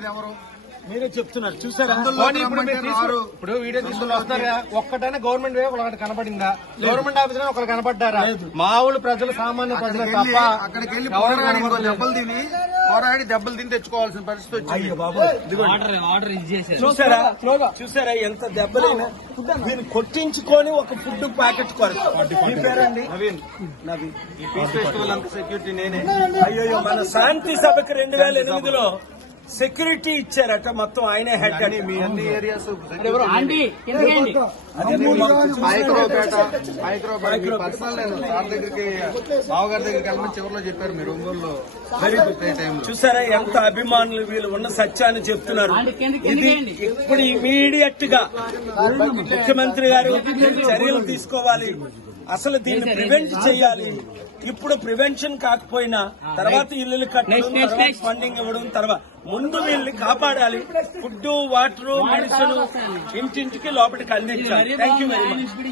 రమ్మలేదు ఎవరు? మీరే చెప్తున్నారు చూసారా? ఇప్పుడు వీడియో తీసుకుని వస్తారా? ఒక్కటైనా గవర్నమెంట్ వే ఒకటి కనపడిందా? గవర్నమెంట్ ఆఫీసర్ ఒకరు కనపడ్డారా? మామూలు ప్రజలు, సామాన్య ప్రజలు తప్ప అక్కడికి వెళ్ళి దెబ్బలు తిని తెచ్చుకోవాల్సిన పరిస్థితి వచ్చింది. చూసారా ఎంత దెబ్బలైనా దీన్ని కొట్టించుకొని ఒక ఫుడ్ ప్యాకెట్ కొరకు. మీ పేరండి? నవీన్. ఈ పీస్ ఫెస్టివల్ అంత సెక్యూరిటీ నేనే. అయ్యో, మన శాంతి సభకి 2008లో సెక్యూరిటీ ఇచ్చారట, మొత్తం ఆయనే హెడ్ అని. మీ అన్ని ఏరియాస్ బావగారి దగ్గరికి వెళ్ళమని చివరిలో చెప్పారు మీరు ఒంగోలులో. చూసారా ఎంత అభిమానులు వీళ్ళు ఉన్న సత్యాన్ని చెప్తున్నారు. ఇది ఇప్పుడు ఇమీడియట్ గా ముఖ్యమంత్రి గారు చర్యలు తీసుకోవాలి. అసలు దీన్ని ప్రివెంట్ చేయాలి. ఇప్పుడు ప్రివెన్షన్ కాకపోయినా తర్వాత ఇల్లు కట్టడం, తర్వాత ఫండింగ్ ఇవ్వడం, తర్వాత ముందు వీళ్ళని కాపాడాలి. ఫుడ్, వాటర్, మెడిసిన్ ఇంటింటికి లోపలికి అందించాలి. Thank you very much.